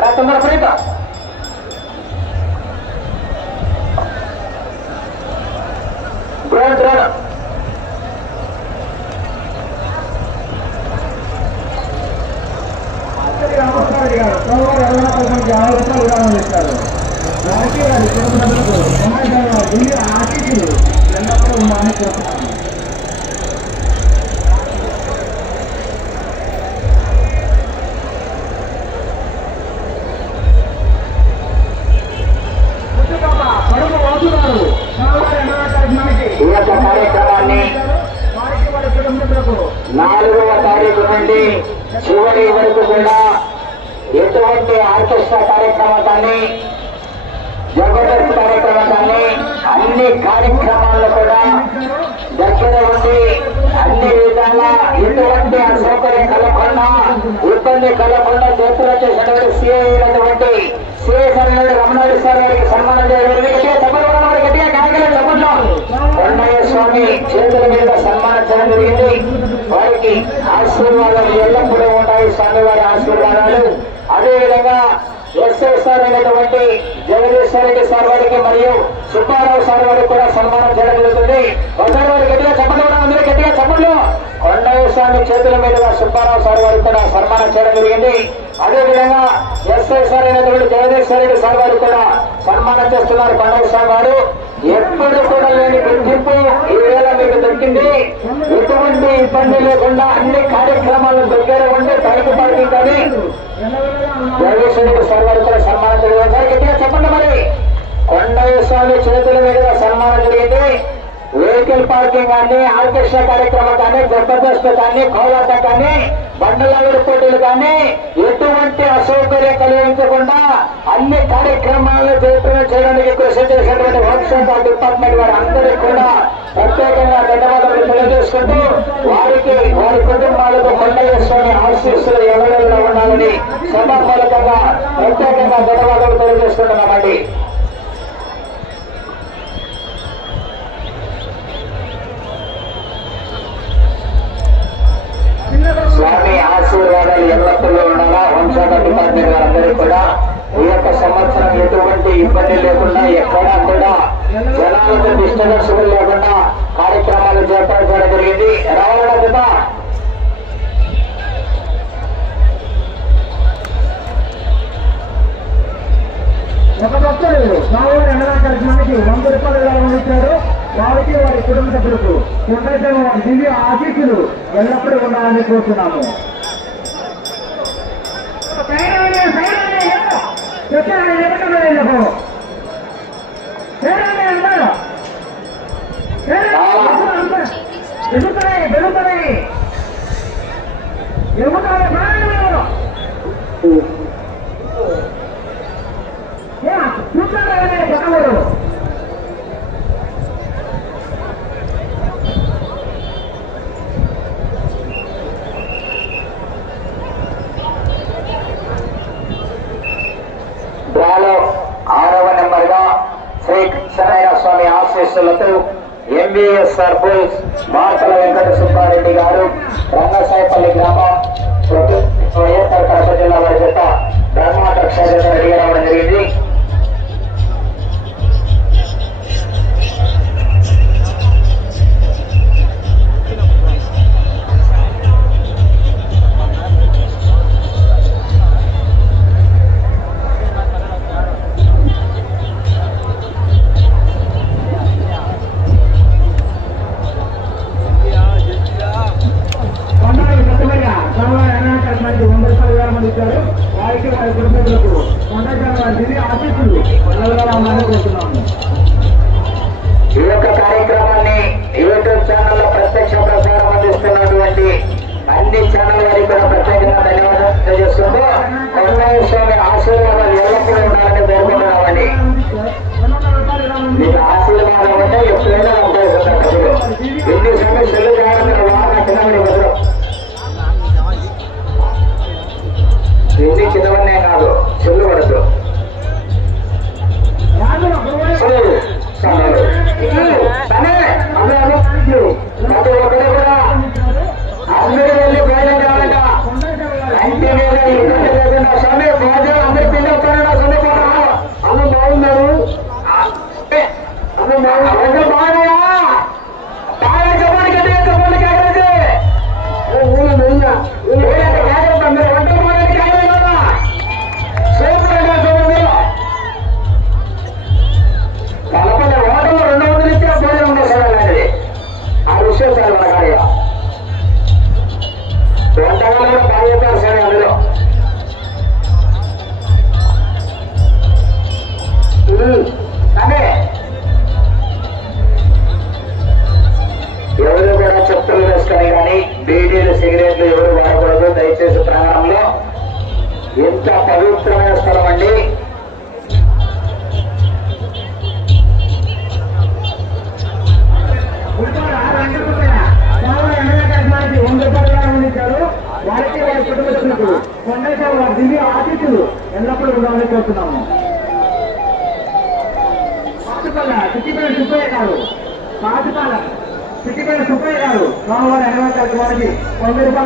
ratu merdeka. ఎటువంటి అసౌకర్యం కలగకుండా ఇబ్బంది కలగకుండా చేతులు చేసినటువంటి సిఐ అయినటువంటి సిఐ సార్ రమణారెడ్డి సార్ గారికి సన్మానం చేయడం గట్టిగా కార్యక్రమం వారి కొండయ్య స్వామి చేతుల మీద సన్మానించడం జరిగింది. వారికి ఆశీర్వాదాలు ఎల్లప్పుడూ ఉంటాయి స్వామి వారి ఆశీర్వాదాలు. అదేవిధంగా ఎస్ఎస్ఆర్ అయినటువంటి జగదీశ్వర రెడ్డి సార్ వారికి మరియు సుబ్బారావు సార్ వారికి కూడా సన్మానం చేయడం జరుగుతుంది. ఒకసారి వారి గట్టిగా చెప్పండి కూడా అందరూ గట్టిగా చెప్పండి కొండయ్య స్వామి చేతుల మీదుగా సుబ్బారావు సార్ వారికి కూడా సన్మానం చేయడం జరిగింది. అదేవిధంగా ఎస్ఎస్ఆర్ అయినటువంటి జగదీశ్వర రెడ్డి సార్ వారికి కూడా సన్మానం చేస్తున్నారు కొండయ్య స్వామి వారు. ఎప్పుడు కూడా లేని గుర్తింపు ఈ మీకు దొరికింది. ఎటువంటి ఇబ్బంది లేకుండా అన్ని కార్యక్రమాలు దగ్గర ఉండి బయట పార్కింగ్ కానీ జగదీశ్వరుడు సన్మానం జరిగింది. గట్టిగా చెప్పండి మరి. కొండయ్య స్వామి చేతుల మీదుగా సన్మానం జరిగింది. వెహికల్ పార్కింగ్ కానీ ఆర్కెస్ట్రా కార్యక్రమం కానీ జబర్దస్త్ కానీ కోలాట కానీ బండలాగుడు పోటీలు కానీ ఎటువంటి అసౌకర్యం కలిగించకుండా అన్ని కార్యక్రమాలను జయప్రదం చేయడానికి కృషి చేసినటువంటి వర్క్షాప్ డిపార్ట్మెంట్ వారి అందరికీ కూడా ప్రత్యేకంగా ధన్యవాదాలు తెలియజేసుకుంటూ వారికి వారి కుటుంబాలకు కొండయ్య ఆశీస్సులు ఎవరెవరిలో ఉండాలని సభా మూలకంగా ప్రత్యేకంగా ధన్యవాదాలు తెలియజేసుకుంటున్నామండి. స్వామి ఆశీర్వాదాలు ఎల్లప్పుడూ ఉండగా వంశాఖ డిపార్ట్మెంట్ వారందరూ కూడా ఈ యొక్క సంవత్సరం ఎటువంటి ఇబ్బంది లేకుండా ఎక్కడా కూడా జనాలకు డిస్టర్బెన్స్ లేకుండా కార్యక్రమాలు చేపట్టడం జరిగింది. రావాలన్నా కదా? ఒక భక్తుడు మామూలు అన్నదాన కార్యక్రమానికి వంద రూపాయలు ఇచ్చాడు వారికి వారి కుటుంబ సభ్యులకు ఎప్పుడైతే వారి దివ్య ఆశీస్సులు ఎల్లప్పుడూ ఉండాలని కోరుతున్నాము. బాగా చూస్తారా పక్కవారు శ్రీ స్వామి ఆశీస్సులతో ఎంబీఎస్ సర్పంచ్ మార్తల వెంకట సుబ్బారెడ్డి గారు రంగసాయపల్లి గ్రామం వైఎస్ఆర్ కడప జిల్లా వారి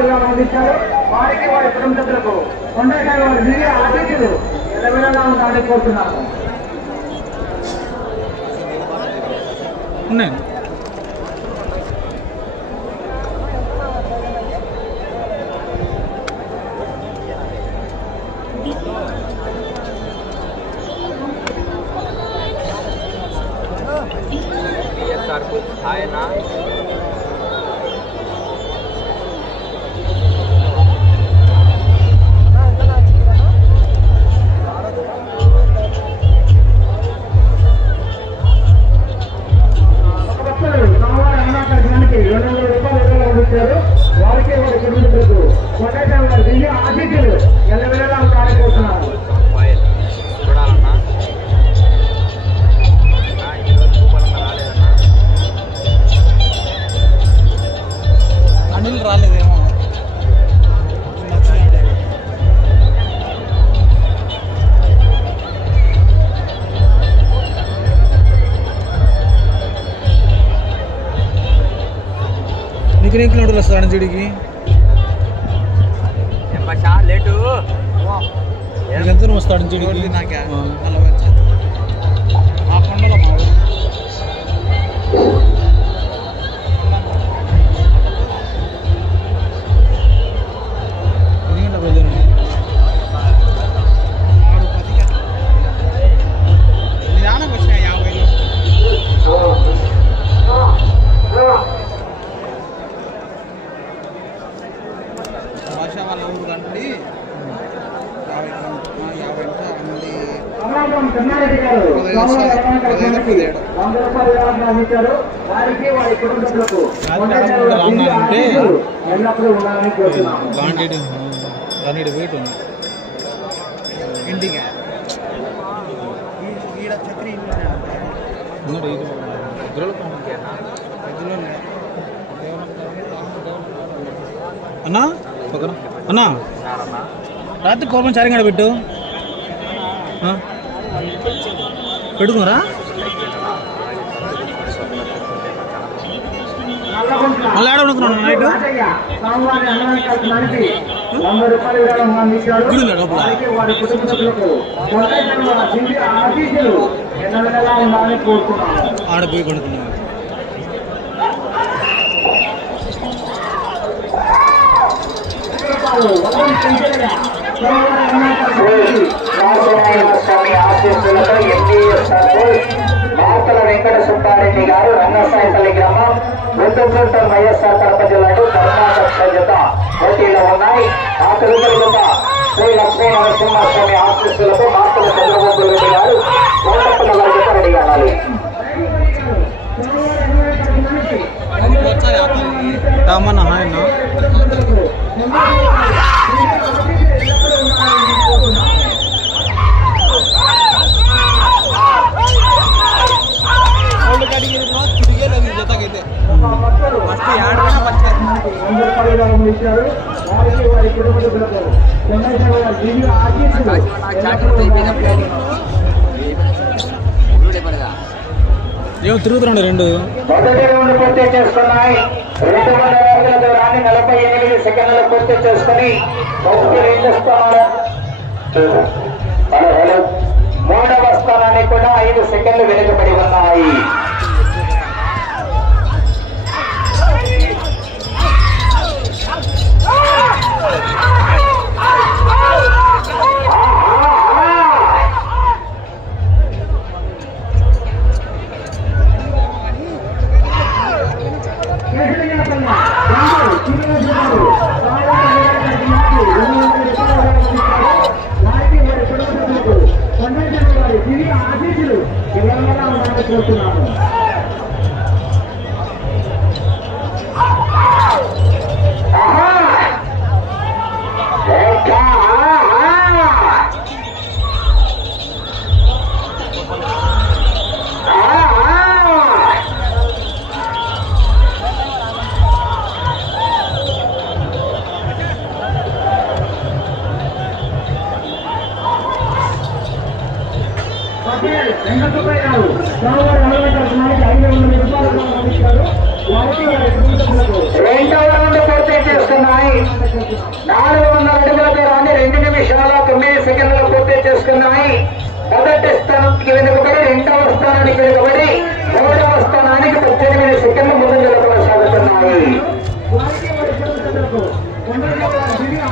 రూపాయలు ఆనందించారు వారికి వారి కుటుంబ సభ్యులకు కొండైతే వారి దివ్య ఆతిథ్యులు ఎల్లవేళలా ఉండాలని ఆయన నీకు ఎంత కోరుతున్నాము గాంధీ గాంధీ వెయిట్ ఉంది ఇంటికి ఉన్నాడు ఇది ఇద్దరు అన్నా ఓకేనా అన్నా ఉన్నారన్నా రాత్రి కోపం చారింగాడ పెట్టు ఆ? ఆడ పోయి నైట్? శ్రీ కాశీనారాయణ స్వామి ఆశీస్సులతో ఎన్డీఏ సర్పంచ్ వెంకట సుబ్బారెడ్డి గారు రంగసాయిపల్లి గ్రామం రుద్దుకుంట వైఎస్ఆర్ కడప జిల్లాకు కర్ణాటక జత పోటీలో ఉన్నాయి. ఆ తదుపరి జత శ్రీ లక్ష్మీ నరసింహస్వామి ఆశీస్సులతో మాతల చంద్రబాబు రెడ్డి గారు కోటప్పల వారి జత రెడీ కావాలి రామన్న ఆయన ఫస్ట్ ఏమో తిరుగుతున్నాడు రెండు మొదటి రౌండ్ పూర్తి చేసుకున్నాయి రెండు వందల అడుగుల దూరాన్ని నలభై ఎనిమిది సెకండ్లు పూర్తి చేసుకుని మొదటి రెండు? స్థానాలు హలో హలో మూడవ స్థానాన్ని కూడా ఐదు సెకండ్లు వెనుకబడి ఉన్నాయి.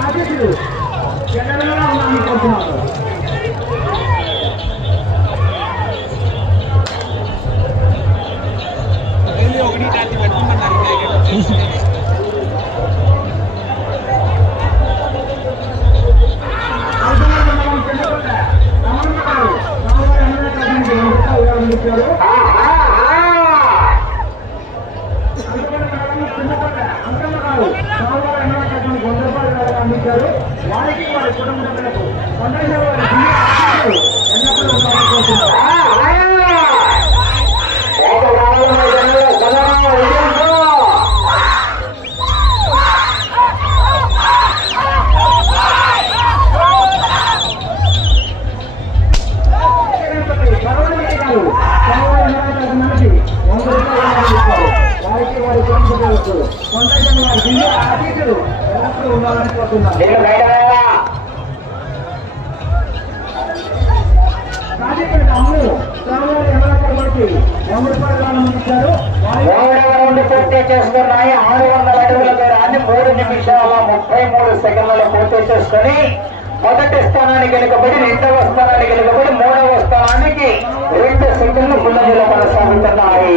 ఆదేశాలు. జనరల్గా ఉన్నాను అనుకుంటున్నాను ఉండాలని కోరుతున్నాను రాజపేట చేసుకున్నాయి? ఆరు వందల అడుగుల దూరాన్ని మూడు నిమిషాల ముప్పై మూడు సెకండ్లలో పూర్తి చేసుకుని మొదటి స్థానానికి వెనుకబడి రెండవ స్థానానికి వెనుకబడి మూడవ స్థానానికి రెండు సెకండ్లు ముందంజలో కొనసాగుతున్నాయి.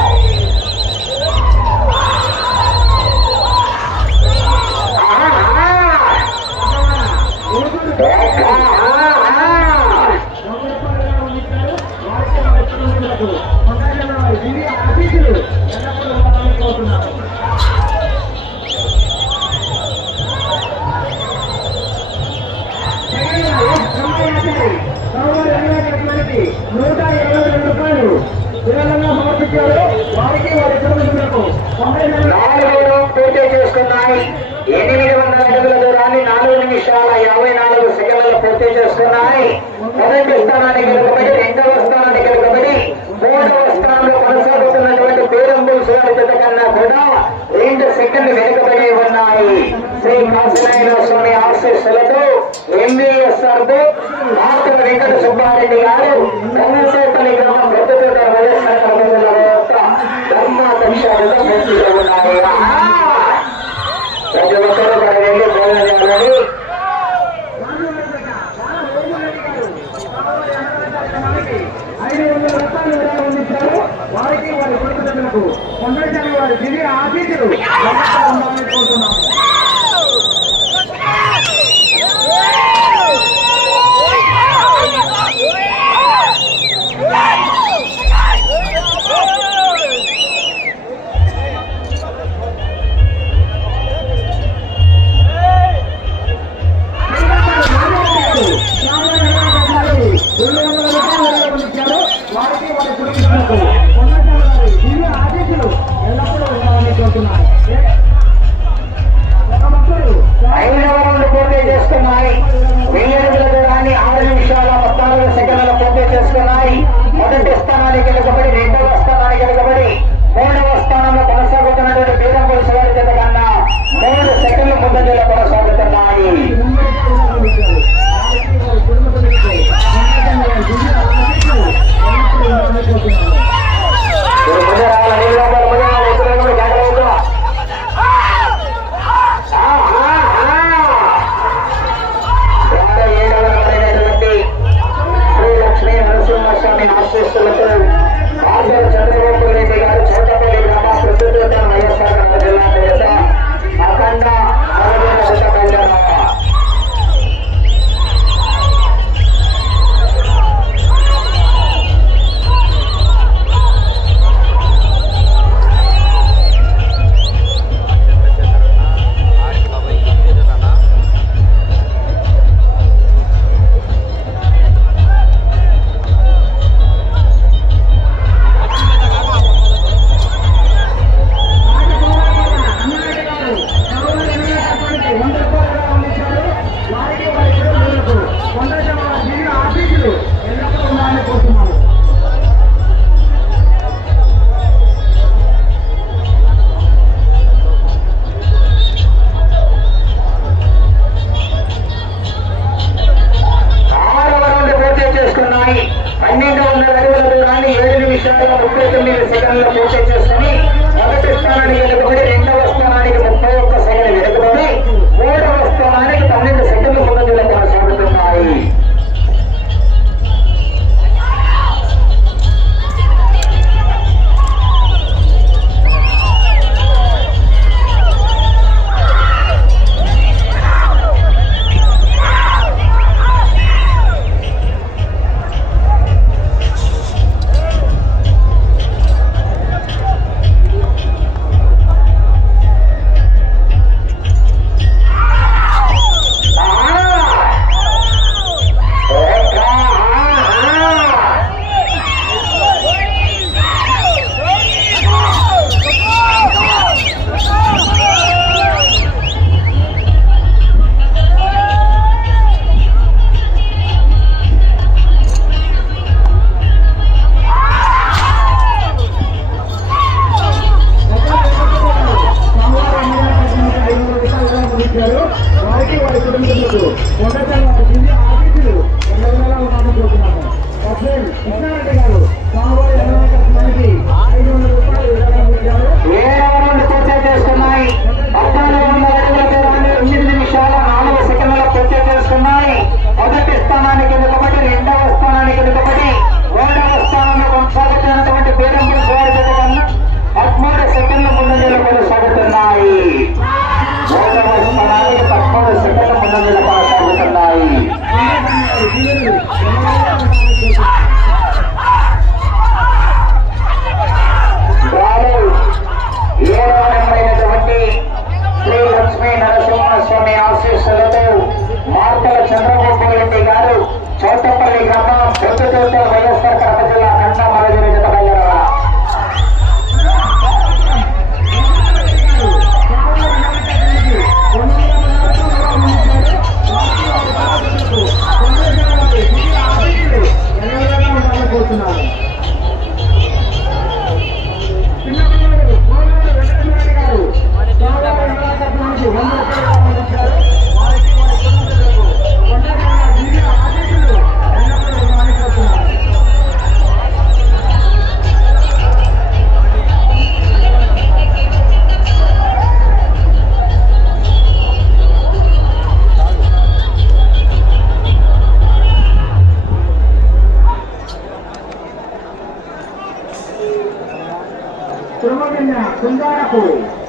పూర్తి చేసుకున్నాయి మొదటి ఉద్దేశం మీద సెకండ్లో పూర్తి చేసుకుని మొదటి స్థానానికి నిలబడి మార్తల చంద్రబాబు రెడ్డి గారు చోటపల్లి గ్రామం పెద్ద చోట వైఎస్ఆర్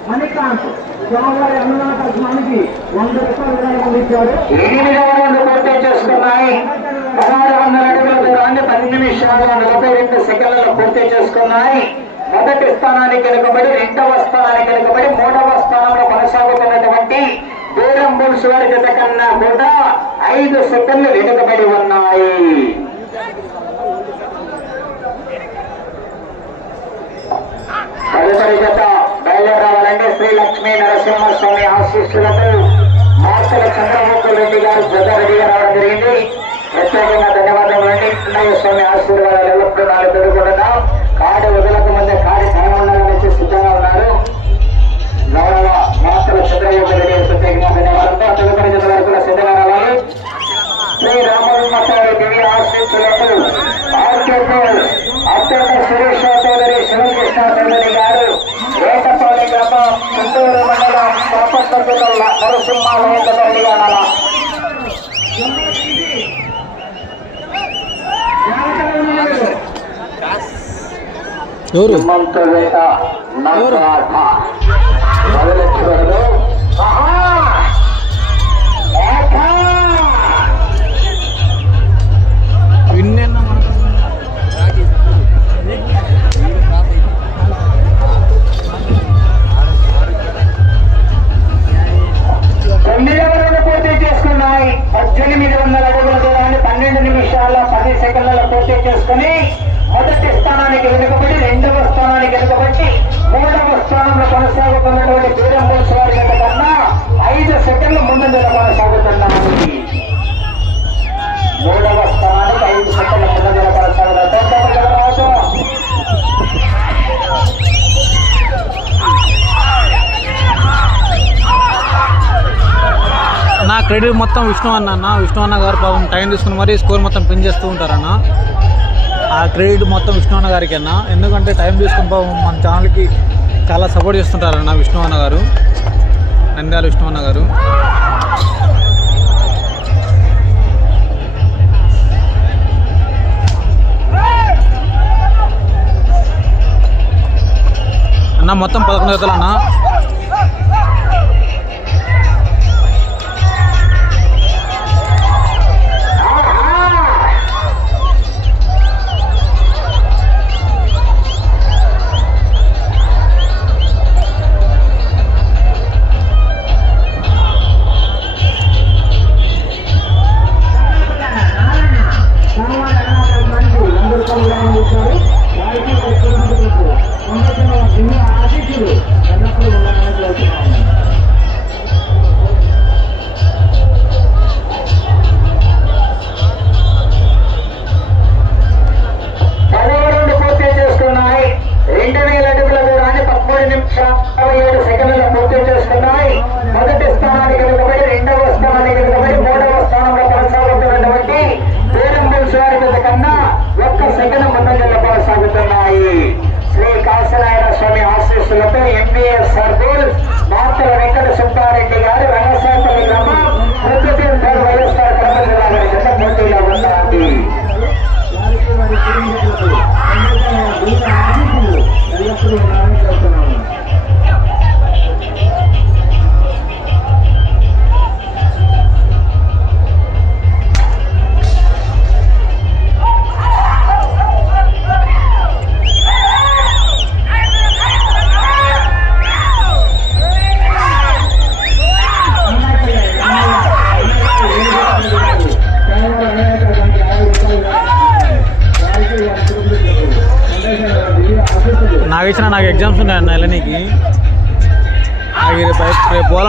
మణికాంత్ స్వామివారి అన్నదాన కార్యక్రమానికి వంద రూపాయలు విరాళం అందించారు ఎనిమిది వందలు పూర్తి చేసుకున్నాయి? పదహారు వందల అడుగుల దూరాన్ని పది నిమిషాల నలభై రెండు సెకండ్లలో పూర్తి చేసుకున్నాయి. మొదటి స్థానానికి వెనుకబడి రెండవ స్థానానికి వెనుకబడి మూడవ స్థానంలో కొనసాగుతున్నటువంటి దూరం బుల్స్ వారి జత కన్నా కూడా ఐదు సెకండ్లు వెనుకబడి ఉన్నాయి. తదుపరి జత బయలుదేరావాలంటే శ్రీ లక్ష్మీ నరసింహస్వామి ఆశీస్సులతో మార్తల చంద్రమూర్తి రెడ్డి గారు జత రెడీగా రావడం జరిగింది. ప్రత్యేకంగా ధన్యవాదాలు అండి. చిన్నయ్య స్వామి ఆశీర్వాదాలు ఎల్లప్పుడూ నాలుగు పెరుగుకుంటున్నాం. కాడు వదలకు ముందే కాడి కనమండలానికి సిద్ధంగా ఉన్నారు. గౌరవ మార్తల చంద్రబాబు రెడ్డి గారు ప్రత్యేకంగా ధన్యవాదంతో తదుపరి జిల్లా వరకు కూడా సిద్ధంగా రావాలి శ్రీ రామలింగాచార్య దివ్య ఆశీస్సులతో ఆర్కేపు అత్యంత ಬಂದಿದ್ದಲ್ಲ ನರಸಿಂಹಾಲಯದಲ್ಲಿ ಕಾಣಲ ಹನುಮಂತ ವೇದ ನಗರಾಟ పోటీ చేసుకుని మొదటి స్థానానికి వెనుకబడి రెండవ స్థానానికి వెనుకబడి మూడవ స్థానంలో కొనసాగుతున్నటువంటి దూరం పోలీసు వారి గంట కన్నా ఐదు సెకండ్ల ముందంజలో కొనసాగుతున్నాయి. మూడవ స్థానానికి ఐదు సెకండ్ల ముందంజలో కొనసాగుతున్నారు నా క్రెడిట్ మొత్తం విష్ణు అన్న అన్న. విష్ణు అన్న గారు పాపం టైం తీసుకుని మరీ స్కోర్ మొత్తం పెంచేస్తూ చేస్తూ ఉంటారన్న ఆ క్రెడిట్ మొత్తం విష్ణు అన్న గారికి అన్న ఎందుకంటే టైం తీసుకుని మన ఛానల్కి చాలా సపోర్ట్ చేస్తుంటారన్న విష్ణు అన్న గారు. నంద్యాల విష్ణు అన్న గారు. అన్న మొత్తం పదకొండు అన్న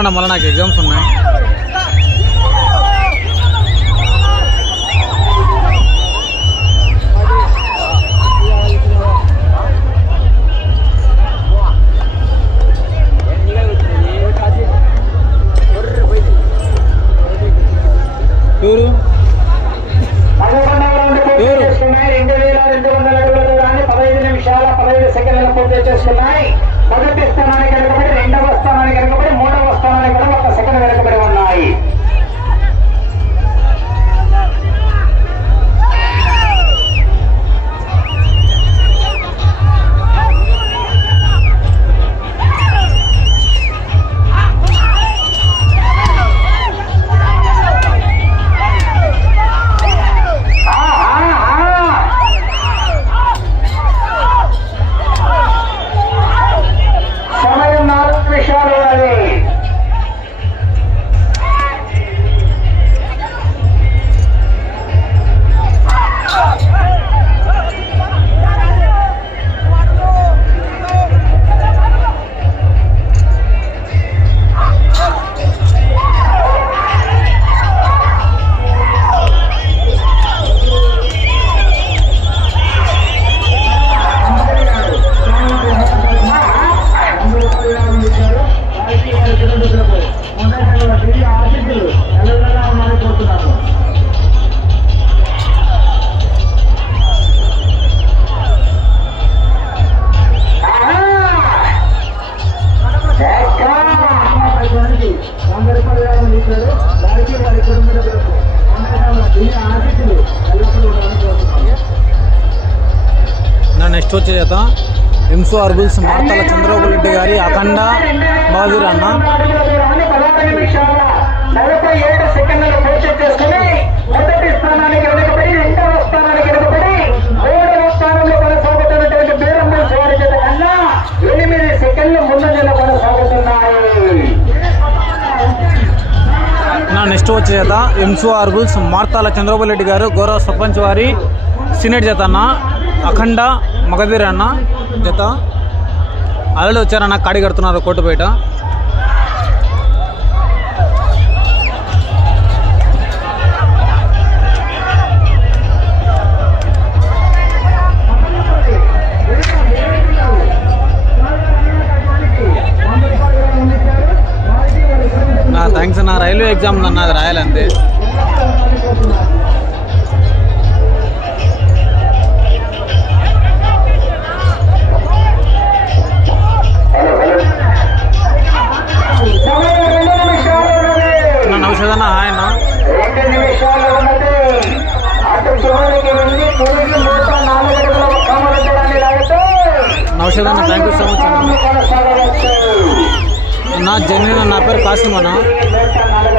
రేపు మళ్ళీ నాకు ఎగ్జామ్స్ ఉన్నాయి? ఎవరు? రెండు వేల రెండు వందల అడుగుల దూరాన్ని పదహైదు నిమిషాల పదహైదు సెకండ్ల పూర్తి చేసుకున్నాయి. మొదటి స్థానానికి వెనుకబడి రెండవ స్థానానికి వెనుకబడి మూడవ వారి మార్తల చంద్రబాబు రెడ్డి గారి అఖండ కొనసాగుతున్నాయి నా నెక్స్ట్ వచ్చే చేత ఎంసో బుల్స్ మార్తాల చంద్రబాబు రెడ్డి గారు గౌరవ సర్పంచ్ వారి సీనియర్ జత అన్న. అఖండ మగధీర్ అన్న. జత. వచ్చారా? వచ్చారన్న కాడి కడుతున్నారు కోర్టు బయట. నా థ్యాంక్స్ అన్న. రైల్వే ఎగ్జామ్ అన్న అది రాయాలంతే. అడుగుల కమలచడాన్ని లాగితే నౌషదన్న థ్యాంక్ యూ సో మచ్ అన్న. నా జెన్యున్ నా పేరు కాసిం అన్న నూట నాలుగు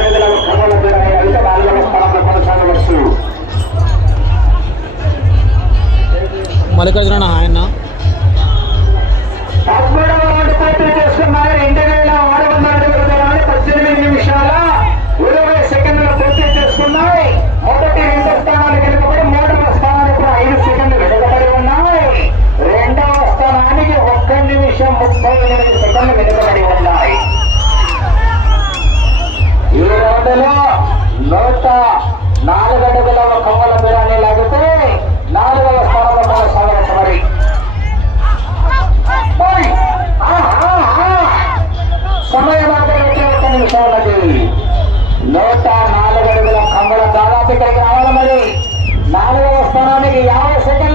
ఎనిమిది సెకండ్లు వెనుకబడి ఉన్నాయి ఈ రౌండ్లో నూట నాలుగు అడుగుల కొమ్మల బిరాన్ని లాగితే నాలుగవ స్థానంలో కొనసాగిన సమరి సమయం అంటే ఒక దాదాపు ఇక్కడికి రావాలి మరి. నాలుగవ స్థానానికి యాభై సెకండ్లు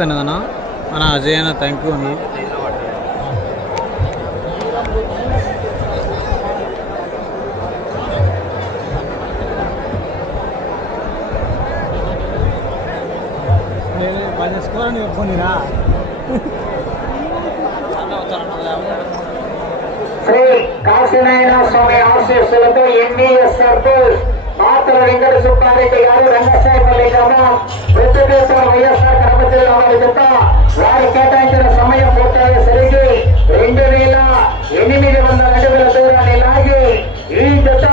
సమయం పూర్తయినదన్న అన్న అజయ్ అన్న థ్యాంక్ యూ అన్న. దీంట్లో పడ్డది శ్రీ కాశీనారాయణ స్వామి ఆశీస్సులతో ఎంబీఎస్ఆర్ పాత్ర వెంకట సుబ్బారెడ్డి గారు రంగసాయపల్లి గ్రామం ప్రతిదేశం వైఎస్ఆర్ కడప జిల్లా వారి జత వారు కేటాయించిన సమయం పూర్తయ్యేసరికి రెండు వేల ఎనిమిది వందల అడుగుల దూరాన్ని లాగి ఈ జత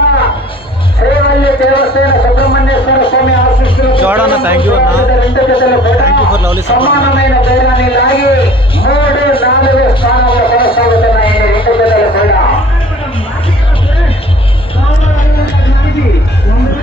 శ్రీవల్లి దేవసేన సుబ్రహ్మణ్యేశ్వర స్వామి ఆశీస్సులతో చూడన్న, thank you అన్న. రెండు జతలు కూడా Thank you for lovely support. సమానమైన దూరాన్ని లాగి మూడు నాలుగు స్థానాల్లో కొనసాగుతున్నాయని రెండు జతలు Number